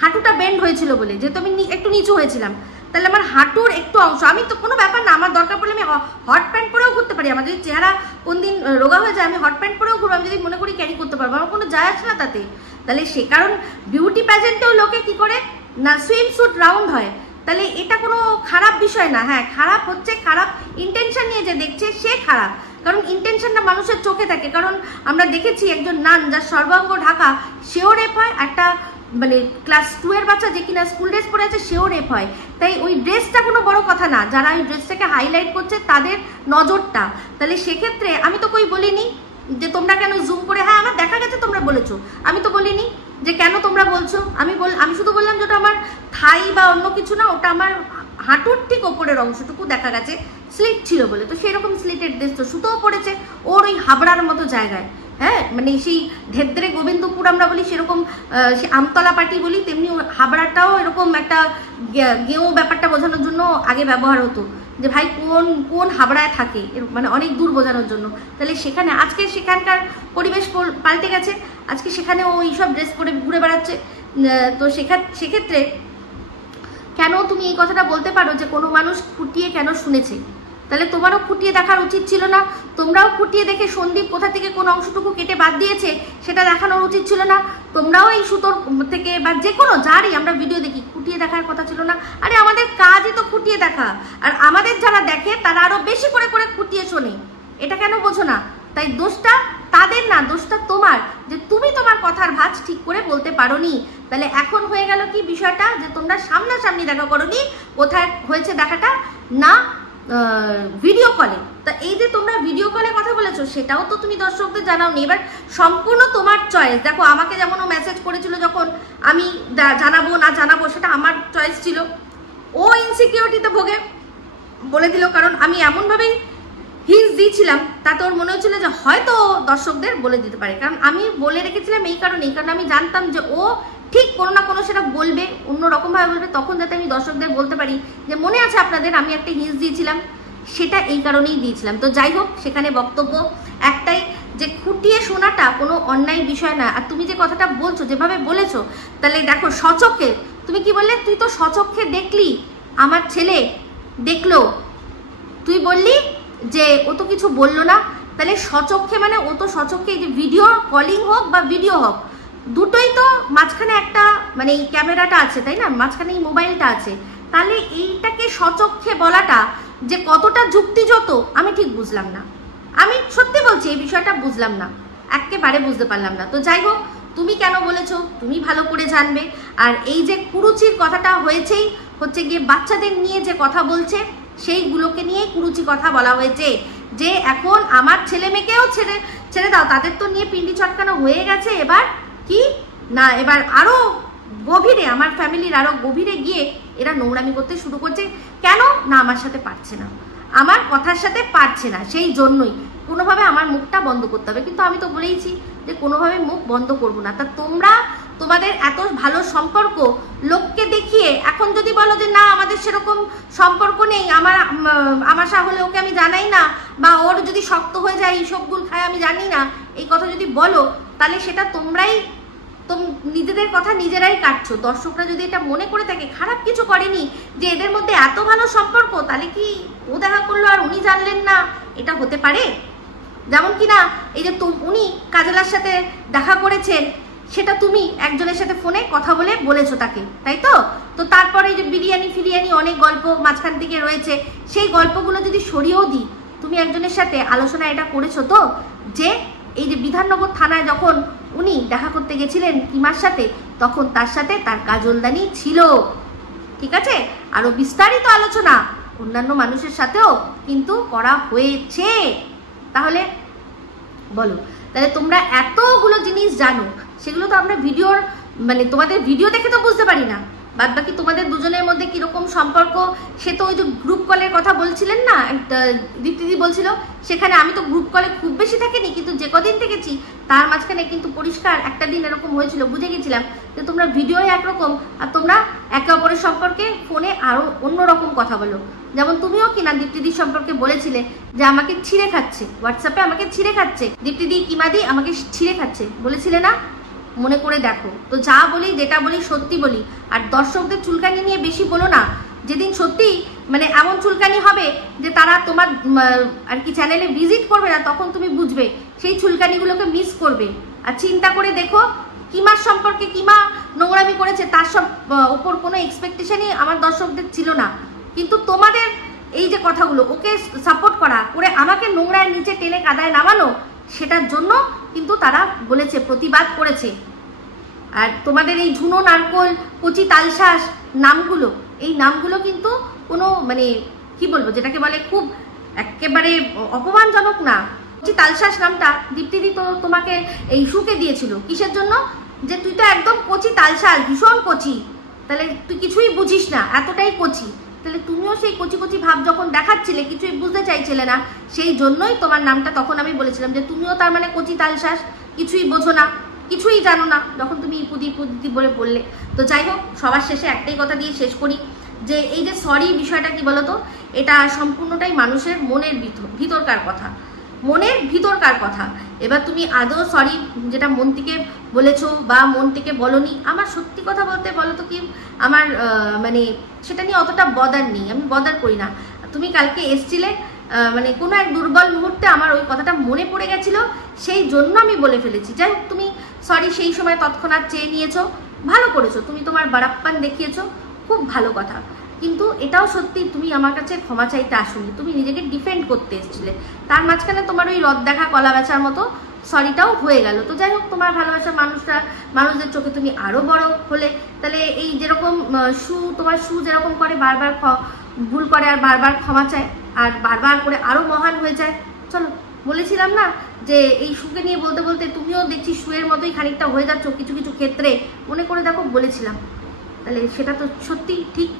হাঁটুটা বেন্ড হয়েছিল বলে, যেহেতু আমি একটু নিচু হয়েছিলাম, তাহলে আমার হাঁটুর একটু অংশ, আমি তো কোনো ব্যাপার না, আমার দরকার পড়লে আমি হট প্যান্ট পরেও ঘুরতে পারি। আমার যদি চেহারা কোন দিন রোগা হয়ে যায়, আমি হট প্যান্ট পরেও ঘুরবো, আমি যদি মনে করি ক্যারি করতে পারবো, আমার কোনো যায় আসে না তাতে। তাহলে সে কারণ বিউটি প্যাজেন্টেও লোকে কি করে না সুইম স্যুট রাউন্ড হয়, তাহলে এটা কোনো খারাপ বিষয় না। হ্যাঁ, খারাপ হচ্ছে, খারাপ ইন্টেনশন নিয়ে যে দেখছে সে খারাপ, কারণ ইন্টেনশনটা মানুষের চোখে থাকে। কারণ আমরা দেখেছি একজন নান যার সর্বাঙ্গ ঢাকা, সেও রেপ হয়, একটা মানে ক্লাস 2 এর বাচ্চা যে কিনা স্কুল ড্রেস পরে আছে সেও রেপ হয়। তাই ওই ড্রেসটা কোনো বড় কথা না, যারা ওই ড্রেসটাকে হাইলাইট করছে তাদের নজরটা। তাহলে সেক্ষেত্রে আমি তো কই বলিনি যে তোমরা কেন জুম করে, হ্যাঁ আমার দেখা গেছে তোমরা বলেছো, আমি তো বলিনি যে কেন তোমরা বলছো। আমি শুধু বললাম যে ওটা আমার থাই বা অন্য কিছু না, ওটা আমার হাঁটুর ঠিক ওপরের অংশটুকু দেখা গেছে স্লিট ছিল বলে। তো সেরকম স্লিটের ড্রেস তো সুতোও পড়েছে ওর ওই হাবড়ার মতো জায়গায়, হ্যাঁ, মানে সেই ধেদ্রে গোবিন্দপুর আমরা বলি সেরকম, সে আমতলা পাটি বলি, তেমনি হাবড়াটাও এরকম একটা গেঁয়ো ব্যাপারটা বোঝানোর জন্য আগে ব্যবহার হতো, যে ভাই কোন হাবড়ায় থাকে, মানে অনেক দূর বোঝানোর জন্য। তাহলে সেখানে আজকে সেখানকার পরিবেশ পাল্টে গেছে, আজকে সেখানে ও এইসব ড্রেস পরে ঘুরে বেড়াচ্ছে। তো সেক্ষেত্রে কেন তুমি এই কথাটা বলতে পারো যে কোনো মানুষ খুঁটিয়ে কেন শুনেছে? তাহলে তোমারও খুঁটিয়ে দেখার উচিত ছিল না? তোমরাও খুঁটিয়ে দেখে সন্দীপ কোথা থেকে কোন অংশটুকু কেটে বাদ দিয়েছে সেটা দেখানোর উচিত ছিল না? তোমরাও এই সুতোর থেকে বা যে কোনো যারই আমরা ভিডিও দেখি, খুঁটিয়ে দেখার কথা ছিল না? আরে আমাদের কাজই তো খুঁটিয়ে দেখা, আর আমাদের যারা দেখে তারা আরো বেশি করে করে খুঁটিয়ে শোনে। এটা কেন বোঝো না? তাই দোষটা তাদের না, দোষটা তোমার, যে তুমি তোমার কথার ভাঁজ ঠিক করে বলতে পারোনি। তাহলে এখন হয়ে গেল কি বিষয়টা, যে তোমরা সামনাসামনি দেখা করোনি, কোথায় হয়েছে দেখাটা না ভিডিও কলে। তা এই যে তোমরা ভিডিও কলে কথা বলেছো সেটাও তো তুমি দর্শকদের জানাওনি। এবার সম্পূর্ণ তোমার চয়েস। দেখো আমাকে যেমন ও মেসেজ করেছিল যখন আমি জানাবো না জানাবো সেটা আমার চয়েস ছিল, ও ইনসিকিউরিটিতে ভোগে বলে দিল, কারণ আমি এমনভাবেই হিন্স দিয়েছিলাম তাতে ওর মনে হচ্ছিল যে হয়তো দর্শকদের বলে দিতে পারে। কারণ আমি বলে রেখেছিলাম এই কারণে আমি জানতাম যে ও ঠিক কোনো না কোনো সেটা বলবে, অন্যরকমভাবে বলবে, তখন যাতে আমি দর্শকদের বলতে পারি যে মনে আছে আপনাদের আমি একটা হিন্স দিয়েছিলাম, সেটা এই কারণেই দিয়েছিলাম। তো যাই হোক, সেখানে বক্তব্য একটাই, যে খুঁটিয়ে শোনাটা কোনো অন্যায় বিষয় না। আর তুমি যে কথাটা বলছো, যেভাবে বলেছো, তাহলে দেখো সচক্ষে তুমি কি বললে, তুই তো সচক্ষে দেখলি, আমার ছেলে দেখলো, তুই বললি যে ও তো কিছু বললো না। তাহলে সচক্ষে মানে ও তো সচক্ষে, এই যে ভিডিও কলিং হোক বা ভিডিও হোক, দুটোই তো মাঝখানে একটা মানে এই ক্যামেরাটা আছে, তাই না, মাঝখানে এই মোবাইলটা আছে। তাহলে এইটাকে সচক্ষে বলাটা যে কতটা যুক্তিযুক্ত আমি ঠিক বুঝলাম না। আমি সত্যি বলছি এই বিষয়টা বুঝলাম না, একেবারে বুঝতে পারলাম না। তো যাই হোক, তুমি কেন বলেছো তুমি ভালো করে জানবে। আর এই যে কুরুচির কথাটা হচ্ছে গিয়ে বাচ্চাদের নিয়ে যে কথা বলছে সেইগুলোকে নিয়ে কুরুচি কথা বলা হয়েছে, যে এখন আমার ছেলে মেয়েকেও ছেড়ে দাও, তাদের তো নিয়ে পিন্ডি চটকানো হয়ে গেছে, এবার কি না এবার আরো গভীরে, আমার ফ্যামিলির আরো গভীরে গিয়ে এরা নোংরামি করতে শুরু করছে। কেন না, আমার সাথে পারছে না, আমার কথার সাথে পারছে না, সেই জন্যই কোনোভাবে আমার মুখটা বন্ধ করতে হবে। কিন্তু আমি তো বলেইছি যে কোনোভাবে মুখ বন্ধ করবো না। তা তোমরা তোমাদের এত ভালো সম্পর্ক লোককে দেখিয়ে এখন যদি বলো যে না আমাদের সেরকম সম্পর্ক নেই, আমাশা হলে ওকে আমি জানাই না, বা ওর যদি শক্ত হয়ে যায় এইসব গুল খায় আমি জানি না, এই কথা যদি বলো, তাহলে সেটা তোমরাই নিজেদের কথা নিজেরাই কাটছো। দর্শকরা যদি এটা মনে করে থাকে খারাপ কিছু করেনি, যে এদের মধ্যে এত ভালো সম্পর্ক, তাহলে কি ও দেখা করলো আর উনি জানলেন না? এটা হতে পারে? যেমন কিনা এই যে উনি কাজলার সাথে দেখা করেছেন, সেটা তুমি একজনের সাথে ফোনে কথা বলেছো তাকে, তাই তো? তো তারপরে এই যে বিরিয়ানি অনেক গল্প মাঝখান থেকে রয়েছে, সেই গল্পগুলো যদি সরিয়েও দিই, তুমি একজনের সাথে আলোচনা এটা করেছো তো, যে এই যে বিধাননগর থানায় যখন উনি দেখা করতে গেছিলেন কিমার সাথে, তখন তার সাথে তার কাজলদানি ছিল, ঠিক আছে? আরো বিস্তারিত আলোচনা অন্যান্য মানুষের সাথেও কিন্তু করা হয়েছে। তাহলে বলো, তাহলে তোমরা এতগুলো জিনিস জানো, সেগুলো তো আমরা ভিডিওর মানে তোমাদের ভিডিও দেখে তো বুঝতে পারি না, বাদ বাকি তোমাদের দুজনের মধ্যে কিরকম সম্পর্ক সে তো ওই যে গ্রুপ কলের কথা বলছিলেন না, দীপ্তিদি বলছিল, সেখানে আমি তো গ্রুপ কলে খুব বেশি থাকিনি, কিন্তু যে কদিন থেকেছি তার মাঝখানে কিন্তু পরিষ্কার একটা দিন এরকম হয়েছিল, বুঝে গেছিলাম যে তোমরা ভিডিও একরকম আর তোমরা একে অপরের সম্পর্কে ফোনে আরো অন্যরকম কথা বলো। যেমন তুমিও কিনা দীপ্তিদির সম্পর্কে বলেছিলে যে আমাকে ছিঁড়ে খাচ্ছে, হোয়াটসঅ্যাপে আমাকে ছিঁড়ে খাচ্ছে, দীপ্তিদি কিমাদি আমাকে ছিঁড়ে খাচ্ছে বলেছিলে না, মনে করে দেখো। তো যা বলি যেটা বলি সত্যি বলি, আর দর্শকদের চুলকানি নিয়ে বেশি বলো না। যেদিন সত্যি মানে এমন চুলকানি হবে যে তারা তোমার আর কি চ্যানেলে ভিজিট করবে না, তখন তুমি বুঝবে সেই চুলকানিগুলোকে মিস করবে। আর চিন্তা করে দেখো কিমার সম্পর্কে, কিমা নোংরামি করেছে তার সব ওপর কোনো এক্সপেকটেশনই আমার দর্শকদের ছিল না, কিন্তু তোমাদের এই যে কথাগুলো ওকে সাপোর্ট করা করে আমাকে নোংরায় নিচে টেনে কাদায় নামানো, সেটার জন্য কিন্তু তারা বলেছে, প্রতিবাদ করেছে। আর তোমাদের এই ঝুনো নারকোল কচি তালশাঁস নামগুলো, এই নামগুলো কিন্তু কোনো মানে কি বলবো, যেটাকে বলে খুব একেবারে অপমানজনক না। কচি তালশাঁস নামটা দীপ্তিদি তো তোমাকে এই সুকে দিয়েছিল কিসের জন্য, যে তুই তো একদম কচি তালশাঁস, ভীষণ কচি, তাহলে তুই কিছুই বুঝিস না, এতটাই কচি। তাহলে তুমিও সেই কচি কচি ভাব যখন দেখাচ্ছিলে, কিছুই বুঝতে চাইছিলে না, সেই জন্যই তোমার নামটা তখন আমি বলেছিলাম যে তুমিও তার মানে কচি তালশাঁস, কিছুই বোঝো না, কিছুই জানো না, যখন তুমি ইপুদি ইপুদি বলে বললে। তো যাই হোক, সবার শেষে একটাই কথা দিয়ে শেষ করি, যে এই যে সরি বিষয়টা কি বলতো, এটা সম্পূর্ণটাই মানুষের মনের ভিতরকার কথা, মনের ভিতরকার কথা। এবার তুমি আদৌ সরি যেটা মন থেকে বলেছো বা মন থেকে বলনি, আমার সত্যি কথা বলতে বলো তো কি, আমার মানে সেটা নিয়ে অতটা বদার নেই, আমি বদার করি না। তুমি কালকে এসছিলে মানে কোনো এক দুর্বল মুহূর্তে আমার ওই কথাটা মনে পড়ে গেছিলো, সেই জন্য আমি বলে ফেলেছি। যাই হোক, তুমি সরি সেই সময় তৎক্ষণাৎ চেয়ে নিয়েছো, ভালো করেছো, তুমি তোমার বাড়াপ্পান দেখিয়েছো, খুব ভালো কথা। কিন্তু এটাও সত্যি তুমি আমার কাছে ক্ষমা চাইতে আসোনি, তুমি নিজেকে ডিফেন্ড করতে এসেছিলে, তার মাঝখানে তোমার ওই রদ দেখা কলা বেচার মতো সরিটাও হয়ে গেল। তো যাই হোক, তোমার ভালোবাসার মানুষদের চোখে তুমি আরও বড় হলে। তাহলে এই যেরকম তোমার যেরকম করে বারবার ভুল করে আর বারবার ক্ষমা চায় আর বারবার করে আরও মহান হয়ে যায়। চলো, বলেছিলাম না যে এই সুকে নিয়ে বলতে বলতে তুমিও দেখছি সুয়ের মতোই খানিকটা হয়ে যাচ্ছ কিছু কিছু ক্ষেত্রে, মনে করে দেখো বলেছিলাম, তাহলে সেটা তো সত্যি ঠিক।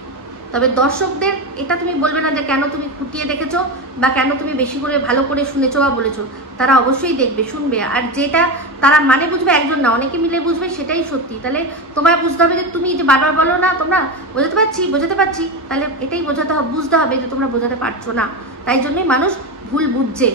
তবে দর্শকদের এটা তুমি বলবে না যে কেন তুমি খুঁটিয়ে দেখেছো বা কেন তুমি বেশি করে ভালো করে শুনেছো বা বলেছো, তারা অবশ্যই দেখবে শুনবে, আর যেটা তারা মানে বুঝবে একজন না অনেকে মিলে বুঝবে, সেটাই সত্যি। তাহলে তোমায় বুঝতে হবে যে তুমি যে বারবার বলো না তোমরা বোঝাতে পারছি, তাহলে এটাই বুঝতে হবে যে তোমরা বোঝাতে পারছো না, তাই জন্যই মানুষ ভুল বুঝছে।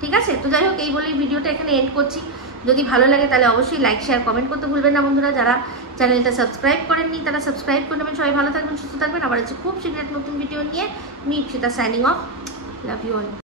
ঠিক আছে, তো যাই হোক, এই বলেই ভিডিওটা এখানে এন্ড করছি। যদি ভালো লাগে তাহলে অবশ্যই লাইক শেয়ার কমেন্ট করতে ভুলবেন না বন্ধুরা। যারা চ্যানেলটা সাবস্ক্রাইব করেননি তারা সাবস্ক্রাইব করে নেবেন। সবাই ভালো থাকবেন, সুস্থ থাকবেন। আবার হচ্ছে খুব শীঘ্র নতুন ভিডিও নিয়ে। আমি Ipsita signing off. Love you all.